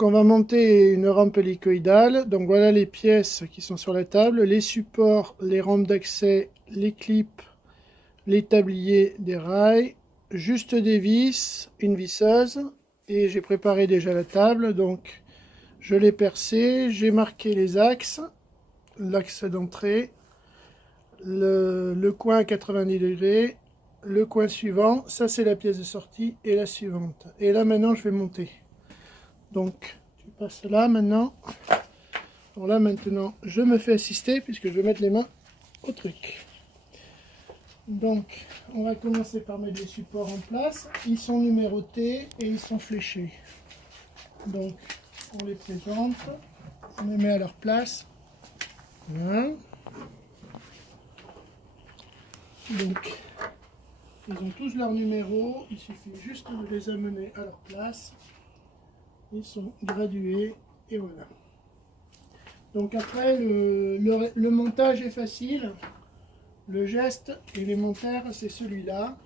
On va monter une rampe hélicoïdale. Donc voilà les pièces qui sont sur la table, les supports, les rampes d'accès, les clips, les tabliers des rails, juste des vis, une visseuse, et j'ai préparé déjà la table. Donc je l'ai percée, j'ai marqué les axes, l'axe d'entrée, le coin à 90 degrés, le coin suivant, ça c'est la pièce de sortie, et la suivante. Et là maintenant je vais monter. Donc tu passes là maintenant. Alors là maintenant je me fais assister puisque je vais mettre les mains au truc. Donc on va commencer par mettre les supports en place. Ils sont numérotés et ils sont fléchés. Donc on les présente, on les met à leur place. Voilà. Donc ils ont tous leur numéro, il suffit juste de les amener à leur place. Ils sont gradués et voilà. Donc après le montage est facile. Le geste élémentaire c'est celui-là.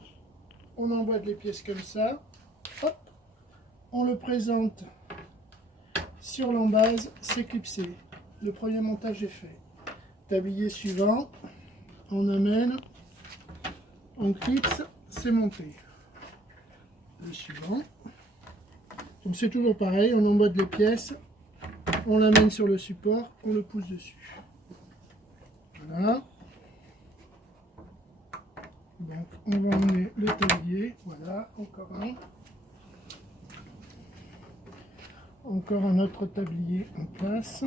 On emboîte les pièces comme ça. Hop, on le présente sur l'embase, c'est clipsé. Le premier montage est fait. Tablier suivant, on amène, on clipse, c'est monté. Le suivant. Donc c'est toujours pareil, on emboîte les pièces, on l'amène sur le support, on le pousse dessus. Voilà. Donc on va emmener le tablier, voilà, encore un. Encore un autre tablier en place.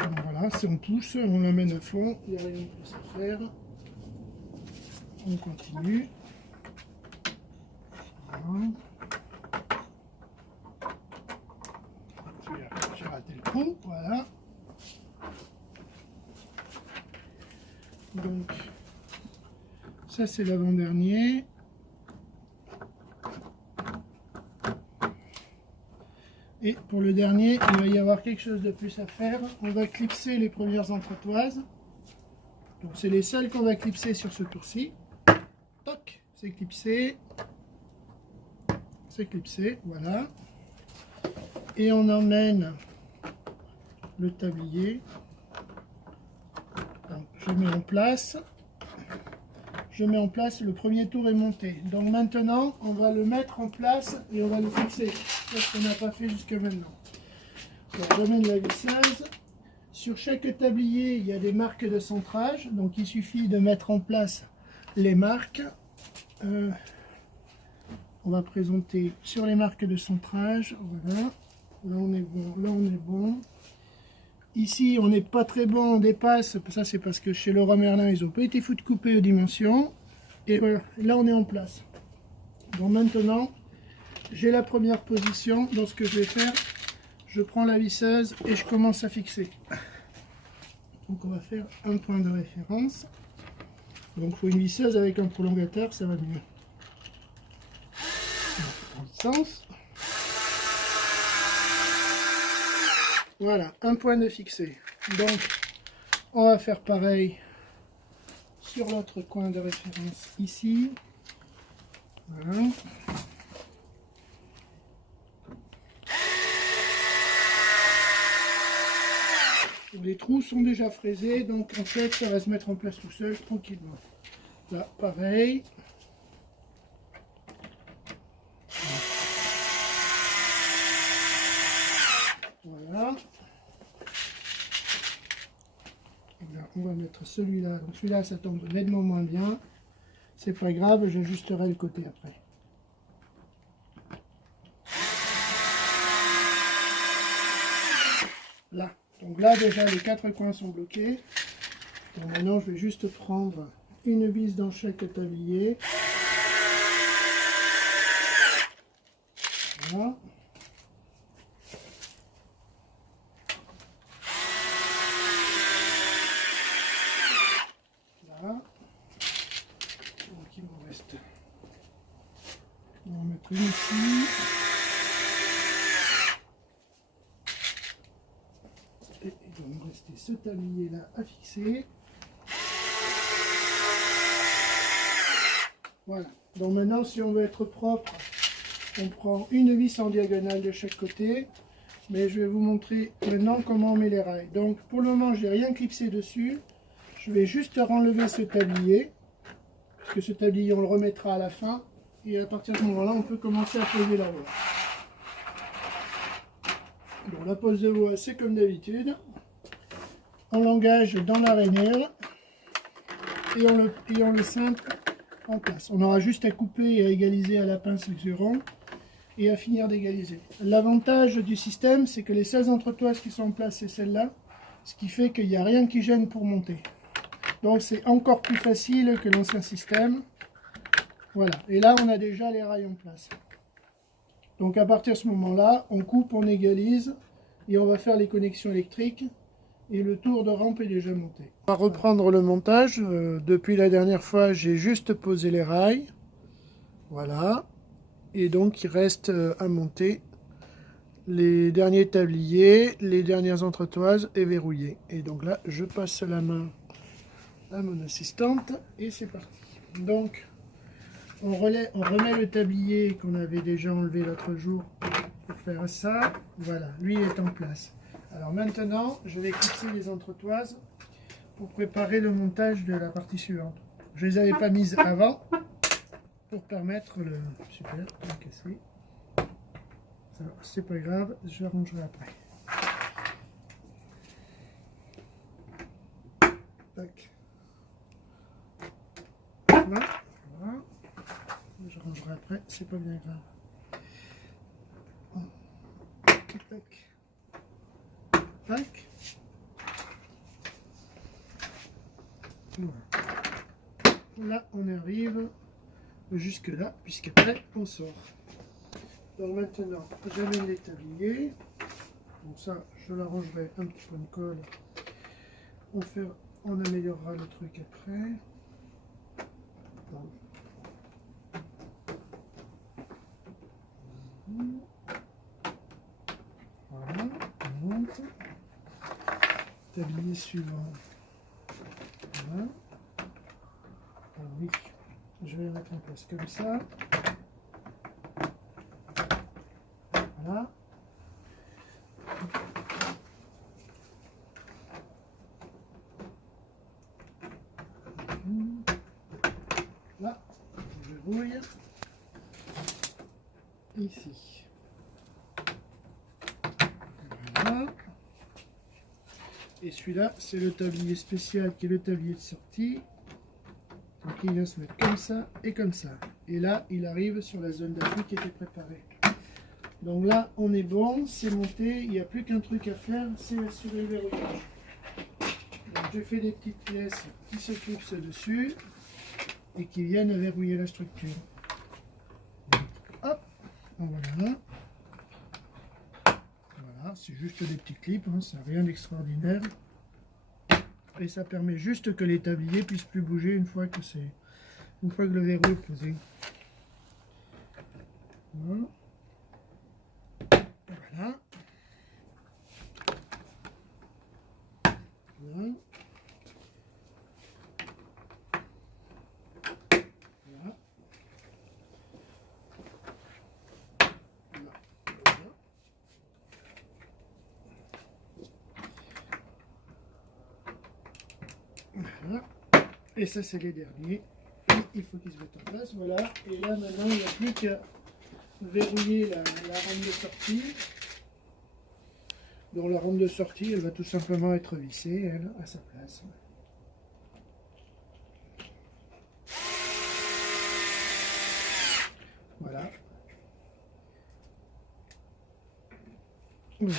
Donc voilà, si on pousse, on l'amène à fond, il n'y a rien de plus à faire. On continue. Voilà. J'ai raté le coup, voilà. Donc, ça c'est l'avant-dernier. Et pour le dernier, il va y avoir quelque chose de plus à faire. On va clipser les premières entretoises. Donc c'est les seules qu'on va clipser sur ce tour-ci. Toc, c'est clipsé. C'est clipsé, voilà. Et on emmène le tablier. Donc, je mets en place. Je mets en place, le premier tour est monté. Donc maintenant, on va le mettre en place et on va le fixer. C'est ce qu'on n'a pas fait jusque maintenant. Donc, j'amène la visseuse. Sur chaque tablier, il y a des marques de centrage. Donc il suffit de mettre en place les marques. On va présenter sur les marques de centrage. Voilà. Là on est bon, là on est bon. Ici on n'est pas très bon, on dépasse. Ça c'est parce que chez Leroy Merlin ils n'ont pas été foutus de couper aux dimensions. Et voilà, là on est en place. Donc maintenant j'ai la première position. Donc ce que je vais faire, je prends la visseuse et je commence à fixer. Donc on va faire un point de référence. Donc il faut une visseuse avec un prolongateur, ça va mieux. Dans le sens. Voilà, un point de fixé. Donc on va faire pareil sur l'autre coin de référence ici. Voilà. Les trous sont déjà fraisés, donc en fait ça va se mettre en place tout seul tranquillement. Là pareil. Voilà. Et là, on va mettre celui-là. Donc celui-là ça tombe nettement moins bien. C'est pas grave, j'ajusterai le côté après. Là. Donc là déjà les quatre coins sont bloqués. Donc maintenant je vais juste prendre une vis dans chaque tablier. Voilà. Là. Donc il me reste. On va en mettre une ici. Et il va me rester ce tablier là à fixer. Voilà. Donc maintenant, si on veut être propre, On prend une vis en diagonale de chaque côté, mais je vais vous montrer maintenant comment on met les rails. Donc pour le moment, je n'ai rien clipsé dessus. Je vais juste renlever ce tablier, parce que ce tablier, on le remettra à la fin. Et à partir de ce moment-là, on peut commencer à poser la voie. Donc la pose de voie, c'est comme d'habitude. On l'engage dans la rainière et on le cintre en place. On aura juste à couper et à égaliser à la pince le rond et à finir d'égaliser. L'avantage du système, c'est que les seules entretoises qui sont en place, c'est celle-là, ce qui fait qu'il n'y a rien qui gêne pour monter. Donc c'est encore plus facile que l'ancien système. Voilà, et là on a déjà les rails en place. Donc à partir de ce moment-là, on coupe, on égalise et on va faire les connexions électriques. Et le tour de rampe est déjà monté. On va reprendre le montage. Depuis la dernière fois, j'ai juste posé les rails. Voilà. Et donc, il reste à monter les derniers tabliers, les dernières entretoises et verrouiller. Et donc là, je passe la main à mon assistante et c'est parti. Donc, on remet le tablier qu'on avait déjà enlevé l'autre jour pour faire ça. Voilà, lui est en place. Alors maintenant, je vais clipser les entretoises pour préparer le montage de la partie suivante. Je ne les avais pas mises avant pour permettre le... Super, pas cassé. Ça, c'est pas grave, je l'arrangerai après. Tac. Voilà. Voilà. Je rangerai après, c'est pas bien grave. Tac. Tac. Voilà. Là, on arrive jusque là, puisqu'après, on sort. Donc maintenant, j'amène les tabliers. Donc ça, je l'arrangerai un petit peu de colle. On améliorera le truc après. Donc. Voilà, on monte. Tablier suivant. Voilà. Alors oui, je vais les mettre en place comme ça. Voilà. Là, je verrouille. Ici. Voilà. Et celui-là, c'est le tablier spécial qui est le tablier de sortie. Donc il vient se mettre comme ça et comme ça. Et là, il arrive sur la zone d'appui qui était préparée. Donc là, on est bon, c'est monté. Il n'y a plus qu'un truc à faire, c'est assurer le verrouillage. Donc je fais des petites pièces qui se clipsent dessus et qui viennent verrouiller la structure. Hop, voilà. Voilà, c'est juste des petits clips, hein, c'est rien d'extraordinaire. Et ça permet juste que les tabliers puissent plus bouger une fois que le verrou est posé. Voilà. Voilà. Voilà. Voilà. Voilà. Et ça, c'est les derniers. Et il faut qu'ils se mettent en place. Voilà. Et là, maintenant, il n'y a plus qu'à verrouiller la rampe de sortie. Donc, la rampe de sortie, elle va tout simplement être vissée, elle, à sa place. Voilà. Voilà.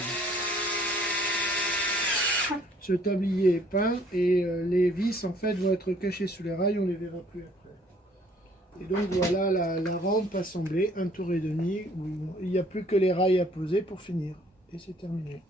Ce tablier est peint et les vis en fait vont être cachées sous les rails, on ne les verra plus après. Et donc voilà la rampe assemblée, un tour et demi, où il n'y a plus que les rails à poser pour finir. Et c'est terminé.